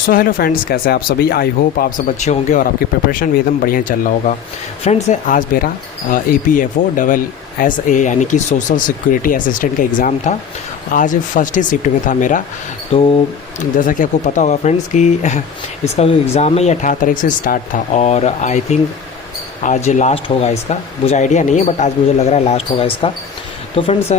So hello friends, कैसे हैं आप सभी। आई होप आप सब अच्छे होंगे और आपकी प्रिपरेशन भी एकदम बढ़िया चल रहा होगा। फ्रेंड्स, आज मेरा APFO SA यानी कि सोशल सिक्योरिटी असिस्टेंट का एग्ज़ाम था। आज फर्स्ट ही शिफ्ट में था मेरा। तो जैसा कि आपको पता होगा फ्रेंड्स कि इसका जो एग्ज़ाम है ये 18 तारीख से स्टार्ट था और आई थिंक आज लास्ट होगा इसका। मुझे आइडिया नहीं है बट आज मुझे लग रहा है लास्ट होगा इसका। तो फ्रेंड्स,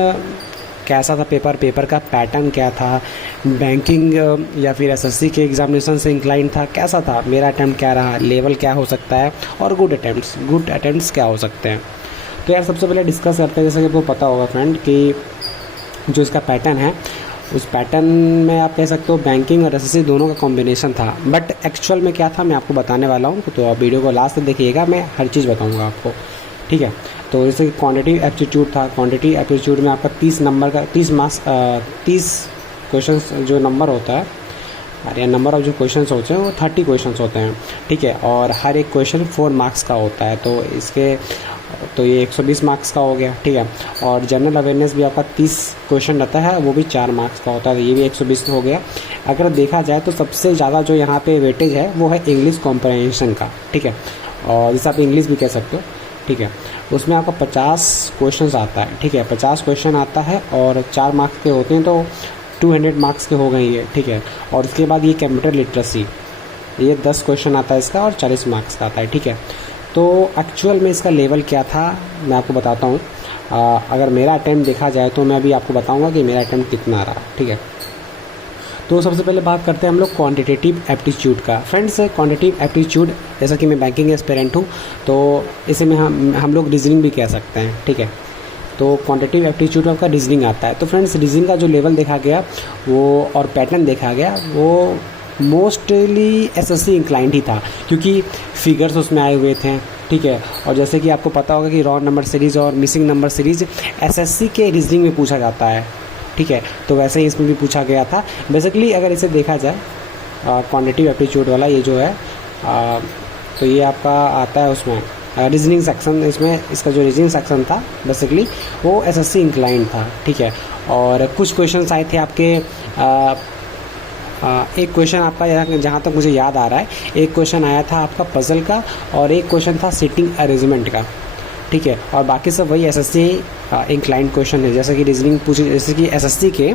कैसा था पेपर का पैटर्न क्या था, बैंकिंग या फिर SSC के एग्जामिनेशन से इंक्लाइन था, कैसा था, मेरा अटैम्प्ट क्या रहा, लेवल क्या हो सकता है और गुड अटैम्प्ट्स क्या हो सकते हैं। तो यार सबसे पहले डिस्कस करते हैं। जैसे कि आपको पता होगा फ्रेंड कि जो इसका पैटर्न है उस पैटर्न में आप कह सकते हो बैंकिंग और SSC दोनों का कॉम्बिनेशन था। बट एक्चुअल में क्या था मैं आपको बताने वाला हूँ, तो आप वीडियो को लास्ट तक देखिएगा, मैं हर चीज़ बताऊँगा आपको, ठीक है। तो जैसे कि क्वांटिटेटिव एप्टीट्यूड था। क्वांटिटेटिव एप्टीट्यूड में आपका 30 नंबर का 30 क्वेश्चंस जो नंबर होता है, अरे नंबर ऑफ जो क्वेश्चंस होते हैं वो 30 क्वेश्चंस होते हैं, ठीक है। और हर एक क्वेश्चन 4 मार्क्स का होता है। तो ये 120 मार्क्स का हो गया, ठीक है। और जनरल अवेयरनेस भी आपका 30 क्वेश्चन रहता है, वो भी 4 मार्क्स का होता है, तो ये भी 120 हो गया। अगर देखा जाए तो सबसे ज़्यादा जो यहाँ पे वेटेज है वो है इंग्लिश कॉम्प्रहेंशन का, ठीक है। और जैसे आप इंग्लिश भी कह सकते हो, ठीक है। उसमें आपका 50 क्वेश्चन आता है, ठीक है। 50 क्वेश्चन आता है और 4 मार्क्स के होते हैं, तो 200 मार्क्स के हो गए ये, ठीक है। और उसके बाद ये कंप्यूटर लिटरेसी, ये 10 क्वेश्चन आता है इसका और 40 मार्क्स का आता है, ठीक है। तो एक्चुअल में इसका लेवल क्या था मैं आपको बताता हूँ। अगर मेरा अटैम्प्ट देखा जाए तो मैं अभी आपको बताऊँगा कि मेरा अटैम्प्ट कितना रहा, ठीक है। तो सबसे पहले बात करते हैं हम लोग क्वांटिटेटिव एप्टीट्यूड का। फ्रेंड्स, क्वांटिटेटिव एप्टीट्यूड, जैसा कि मैं बैंकिंग एस्पिरेंट हूँ तो इसे में हम लोग रीजनिंग भी कह सकते हैं, ठीक है। तो क्वांटिटेटिव एप्टीट्यूड आपका रीजनिंग आता है। तो फ्रेंड्स, रीजनिंग का जो लेवल देखा गया वो और पैटर्न देखा गया वो मोस्टली SSC इंक्लाइंड ही था, क्योंकि फिगर्स उसमें आए हुए थे, ठीक है। और जैसे कि आपको पता होगा कि रॉन्ग नंबर सीरीज़ और मिसिंग नंबर सीरीज़ SSC के रीजनिंग में पूछा जाता है, ठीक है। तो वैसे ही इसमें भी पूछा गया था। बेसिकली अगर इसे देखा जाए क्वांटिटेटिव एप्टीट्यूड वाला ये जो है तो ये आपका आता है उसमें रीजनिंग सेक्शन। इसमें इसका जो रीजनिंग सेक्शन था बेसिकली वो SSC इंक्लाइंड था, ठीक है। और कुछ क्वेश्चंस आए थे आपके एक क्वेश्चन आपका जहाँ तक मुझे याद आ रहा है, एक क्वेश्चन आया था आपका पजल का और एक क्वेश्चन था सिटिंग अरेंजमेंट का, ठीक है। और बाकी सब वही SSC इंक्लाइंड क्वेश्चन है। जैसे कि रीजनिंग पूछे, जैसे कि SSC के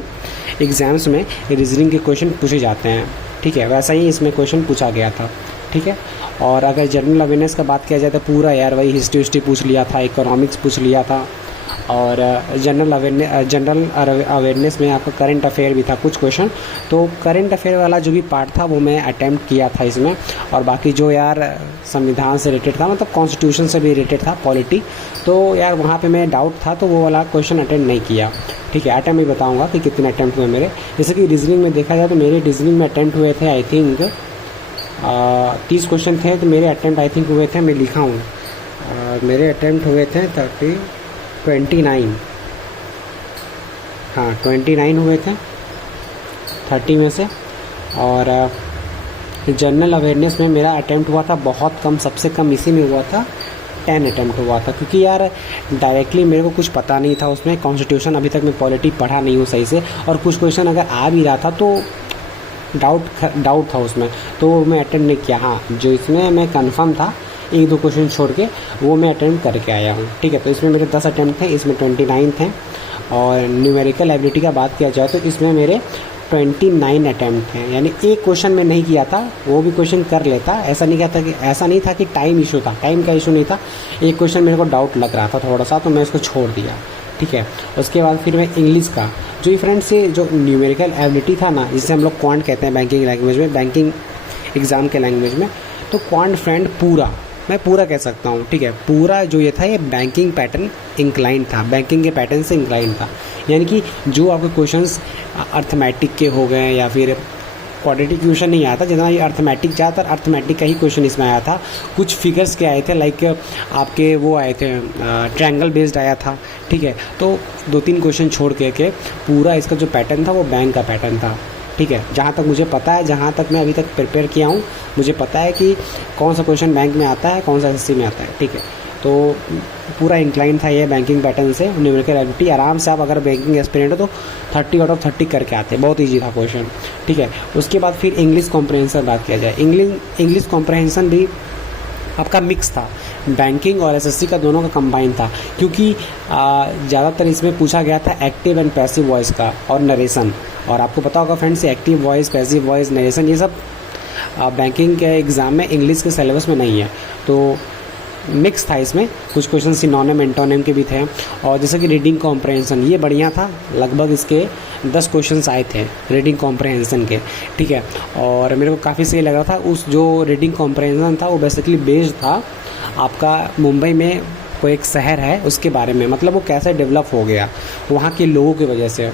एग्ज़ाम्स में रीजनिंग के क्वेश्चन पूछे जाते हैं, ठीक है। वैसा ही इसमें क्वेश्चन पूछा गया था, ठीक है। और अगर जनरल अवेयरनेस का बात किया जाए तो पूरा यार वही हिस्ट्री पूछ लिया था, इकोनॉमिक्स पूछ लिया था। और जनरल अवेयरनेस में आपका करंट अफेयर भी था कुछ क्वेश्चन। तो करंट अफेयर वाला जो भी पार्ट था वो मैं अटैम्प्ट किया था इसमें। और बाकी जो यार संविधान से रिलेटेड था, मतलब कॉन्स्टिट्यूशन से भी रिलेटेड था, पॉलिटी, तो यार वहाँ पे मैं डाउट था तो वो वाला क्वेश्चन अटेंड नहीं किया, ठीक है। अटैम्प्ट भी बताऊँगा कि कितने अटैम्प्ट हुए मेरे। जैसे कि रीजनिंग में देखा जाए तो मेरे रीजनिंग में अटैम्प्ट हुए थे आई थिंक 30 क्वेश्चन थे, तो मेरे अटैम्प्ट आई थिंक हुए थे, मैं लिखा हूँ, मेरे अटैम्प्ट हुए थे 29, हाँ 29 हुए थे 30 में से। और जनरल अवेयरनेस में मेरा अटैम्प्ट हुआ था बहुत कम, सबसे कम इसी में हुआ था, 10 अटैम्प्ट हुआ था। क्योंकि यार डायरेक्टली मेरे को कुछ पता नहीं था उसमें, कॉन्स्टिट्यूशन अभी तक मैं पॉलिटी पढ़ा नहीं हूँ सही से, और कुछ क्वेश्चन अगर आ भी रहा था तो डाउट था उसमें, तो मैं अटेंड नहीं किया। हाँ, जो इसमें मैं कंफर्म था 1-2 क्वेश्चन छोड़ के वो मैं अटेम्प्ट करके आया हूँ, ठीक है। तो इसमें मेरे 10 अटैम्प्ट थे, इसमें 29 थे। और न्यूमेरिकल एबिलिटी का बात किया जाए तो इसमें मेरे 29 अटैम्प्ट हैं, यानी एक क्वेश्चन में नहीं किया था, वो भी क्वेश्चन कर लेता। ऐसा नहीं था कि टाइम इशू था, टाइम का इशू नहीं था। एक क्वेश्चन मेरे को डाउट लग रहा था थोड़ा सा, तो मैं उसको छोड़ दिया, ठीक है। उसके बाद फिर मैं इंग्लिश का जो फ्रेंड से जो न्यूमेरिकल एबिलिटी था ना, जिसे हम लोग क्वांट कहते हैं बैंकिंग लैंग्वेज में, बैंकिंग एग्ज़ाम के लैंग्वेज में, तो क्वांट फ्रेंड मैं पूरा कह सकता हूँ, ठीक है। पूरा जो ये था ये बैंकिंग पैटर्न इंक्लाइंड था, बैंकिंग के पैटर्न से इंक्लाइंड था। यानी कि जो आपके क्वेश्चंस अर्थमेटिक के हो गए या फिर क्वाड्रेटिक क्वेश्चन नहीं आया था, जितना ये अर्थमेटिक, ज़्यादातर अर्थमेटिक का ही क्वेश्चन इसमें आया था। कुछ फिगर्स के आए थे, लाइक आपके वो आए थे ट्रायंगल बेस्ड आया था, ठीक है। तो 2-3 क्वेश्चन छोड़ के पूरा इसका जो पैटर्न था वो बैंक का पैटर्न था, ठीक है। जहाँ तक मुझे पता है, जहाँ तक मैं अभी तक प्रिपेयर किया हूँ, मुझे पता है कि कौन सा क्वेश्चन बैंक में आता है, कौन सा SSC में आता है, ठीक है। तो पूरा इंक्लाइन था ये बैंकिंग पैटर्न से। न्यूमेरिकल एबिलिटी आराम से आप अगर बैंकिंग एस्पिरेंट हो तो 30 आउट ऑफ 30 करके आते हैं, बहुत ईजी था क्वेश्चन, ठीक है। उसके बाद फिर इंग्लिश कॉम्प्रहेंसन बात किया जाए। इंग्लिश कॉम्प्रहेंसन भी आपका मिक्स था, बैंकिंग और एसएससी का दोनों का कंबाइन था, क्योंकि ज़्यादातर इसमें पूछा गया था एक्टिव एंड पैसिव वॉइस का और नरेशन। और आपको पता होगा friends, active voice, passive voice, narration ये सब बैंकिंग के एग्ज़ाम में इंग्लिश के सिलेबस में नहीं है। तो मिक्स था इसमें, कुछ क्वेश्चन सिनोनिम एंटोनिम के भी थे। और जैसे कि रीडिंग कॉम्प्रहेंसन ये बढ़िया था, लगभग इसके 10 क्वेश्चंस आए थे रीडिंग कॉम्प्रहेंसन के, ठीक है। और मेरे को काफ़ी सही लग रहा था। उस जो रीडिंग कॉम्प्रहेंसन था वो बेसिकली बेस्ड था आपका मुंबई में कोई एक शहर है उसके बारे में, मतलब वो कैसे डेवलप हो गया वहाँ के लोगों की वजह से,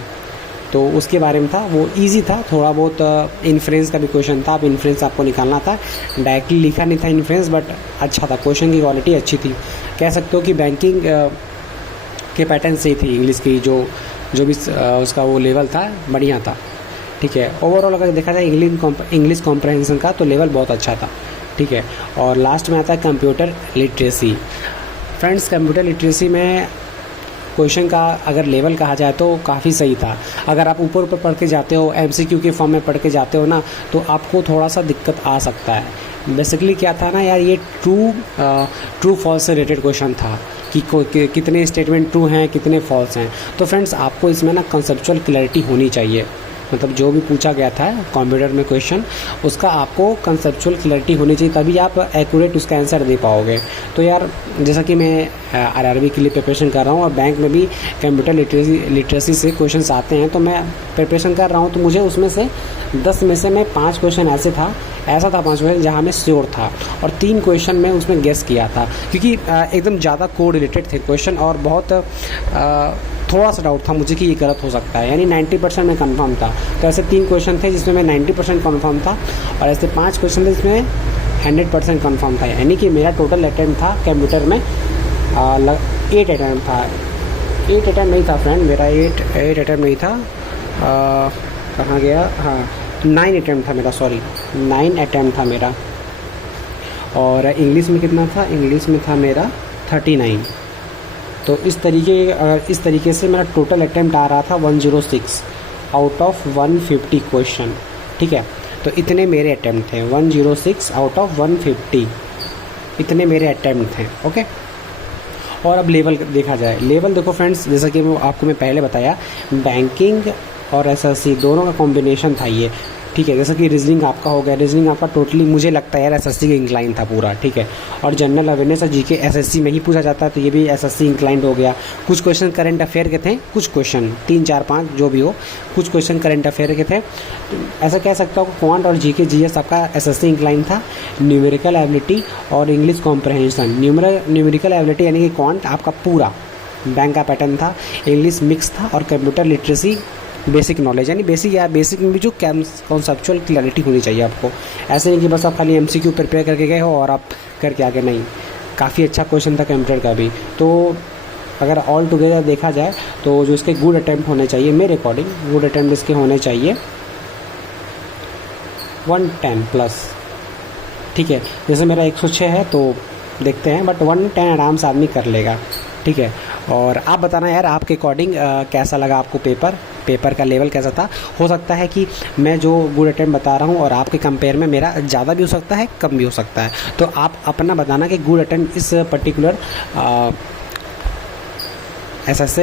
तो उसके बारे में था। वो इजी था, थोड़ा बहुत इन्फ्रेंस का भी क्वेश्चन था, अब इन्फ्रेंस आपको निकालना था, डायरेक्टली लिखा नहीं था इन्फ्रेंस, बट अच्छा था, क्वेश्चन की क्वालिटी अच्छी थी। कह सकते हो कि बैंकिंग के पैटर्न से ही थी इंग्लिश की, जो भी उसका वो लेवल था बढ़िया था, ठीक है। ओवरऑल अगर देखा जाए इंग्लिश कॉम्प्रहेंसन का तो लेवल बहुत अच्छा था, ठीक है। और लास्ट में आता है computer literacy. Friends, computer literacy में क्वेश्चन का अगर लेवल कहा जाए तो काफ़ी सही था। अगर आप ऊपर पढ़ के जाते हो, एमसीक्यू के फॉर्म में पढ़ के जाते हो ना, तो आपको थोड़ा सा दिक्कत आ सकता है। बेसिकली क्या था ना यार, ये ट्रू फॉल्स से रिलेटेड क्वेश्चन था कि कितने स्टेटमेंट ट्रू हैं, कितने फॉल्स हैं। तो फ्रेंड्स, आपको इसमें ना कंसेप्चुअल क्लैरिटी होनी चाहिए, मतलब जो भी पूछा गया था कंप्यूटर में क्वेश्चन, उसका आपको कंसेप्चुअल क्लैरिटी होनी चाहिए, तभी आप एक्यूरेट उसका आंसर दे पाओगे। तो यार जैसा कि मैं आरआरबी के लिए प्रिपरेशन कर रहा हूँ और बैंक में भी कंप्यूटर लिटरेसी से क्वेश्चंस आते हैं, तो मैं प्रिपरेशन कर रहा हूँ, तो मुझे उसमें से 10 में से मैं 5 क्वेश्चन ऐसा था 5 क्वेश्चन जहाँ मैं श्योर था, और 3 क्वेश्चन मैं उसमें गेस किया था, क्योंकि एकदम ज़्यादा कोड रिलेटेड थे क्वेश्चन, और बहुत थोड़ा सा डाउट था मुझे कि ये गलत हो सकता है, यानी 90% में कंफर्म था। तो ऐसे 3 क्वेश्चन थे जिसमें मैं 90% कंफर्म था, और ऐसे 5 क्वेश्चन थे जिसमें 100% कंफर्म था। यानी कि मेरा टोटल अटैम्प्ट था कंप्यूटर में 8 अटैम्प्ट था। 8 अटैम्प्ट नहीं था फ्रेंड, मेरा 8 अटैम्प्ट नहीं था, कहाँ गया, हाँ 9 अटैम्प्ट था मेरा, सॉरी 9 अटैम्प्ट था मेरा। और इंग्लिश में कितना था, इंग्लिश में था मेरा 39। तो इस तरीके से मेरा टोटल अटैम्प्ट आ रहा था 106 आउट ऑफ 150 क्वेश्चन, ठीक है। तो इतने मेरे अटैम्प्ट थे, 106 आउट ऑफ 150 इतने मेरे अटैम्प्ट थे, ओके। और अब लेवल देखा जाए, लेवल देखो फ्रेंड्स, जैसा कि आपको मैं पहले बताया, बैंकिंग और एसएससी दोनों का कॉम्बिनेशन था ये, ठीक है। जैसा कि रीजनिंग आपका हो गया, रीजनिंग आपका टोटली मुझे लगता है यार एसएससी के इंक्लाइन था पूरा, ठीक है। और जनरल अवेयरनेस और जीके एसएससी में ही पूछा जाता है, तो ये भी एसएससी इंक्लाइंड हो गया। कुछ क्वेश्चन करंट अफेयर के थे, कुछ क्वेश्चन 3, 4, 5 जो भी हो, कुछ क्वेश्चन करंट अफेयर के थे। तो ऐसा कह सकता हूँ क्वांट और जीके जीएस आपका एसएससी इंक्लाइन था। न्यूमेरिकल एबिलिटी और इंग्लिश कॉम्प्रहेंशन, न्यूमेरिकल एबिलिटी यानी कि क्वांट आपका पूरा बैंक का पैटर्न था, इंग्लिश मिक्स था, और कंप्यूटर लिटरेसी बेसिक नॉलेज, यानी बेसिक में भी जो कॉन्सेप्चुअल क्लैरिटी होनी चाहिए आपको। ऐसे नहीं कि बस आप खाली एमसीक्यू प्रिपेयर करके गए हो और आप करके आगे, नहीं। काफ़ी अच्छा क्वेश्चन था कंप्यूटर का भी। तो अगर ऑल टुगेदर देखा जाए तो जो इसके गुड अटैम्प्ट होने चाहिए, मेरे अकॉर्डिंग गुड अटैम्प्ट इसके होने चाहिए 110 प्लस, ठीक है। जैसे मेरा 106 है तो देखते हैं, बट 110 आराम से आदमी कर लेगा, ठीक है। और आप बताना यार आपके अकॉर्डिंग कैसा लगा आपको पेपर का लेवल कैसा था। हो सकता है कि मैं जो गुड अटेम्प्ट बता रहा हूँ और आपके कंपेयर में मेरा ज़्यादा भी हो सकता है, कम भी हो सकता है। तो आप अपना बताना कि गुड अटेम्प्ट इस पर्टिकुलर एसएससी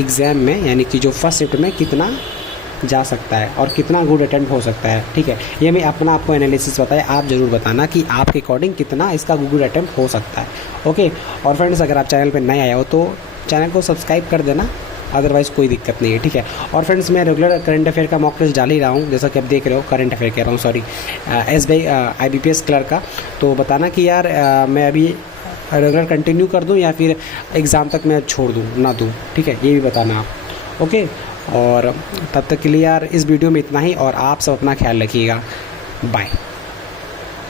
एग्ज़ाम में, यानी कि जो फर्स्ट शिफ्ट में कितना जा सकता है और कितना गुड अटेम्प्ट हो सकता है, ठीक है। ये मैं अपना आपको एनालिसिस बताया, आप ज़रूर बताना कि आपके अकॉर्डिंग कितना इसका गुड अटेम्प्ट हो सकता है, ओके। और फ्रेंड्स, अगर आप चैनल पर नए आए हो तो चैनल को सब्सक्राइब कर देना, अदरवाइज़ कोई दिक्कत नहीं है, ठीक है। और फ्रेंड्स, मैं रेगुलर करंट अफेयर का मॉक टेस्ट डाल ही रहा हूँ, जैसा कि आप देख रहे हो, करंट अफेयर कह रहा हूँ, सॉरी, IBPS क्लर्क का। तो बताना कि यार मैं अभी रेगुलर कंटिन्यू कर दूँ या फिर एग्ज़ाम तक मैं छोड़ दूँ, ना दूँ, ठीक है, ये भी बताना आप, ओके। और तब तक के लिए यार इस वीडियो में इतना ही, और आप सब अपना ख्याल रखिएगा, बाय।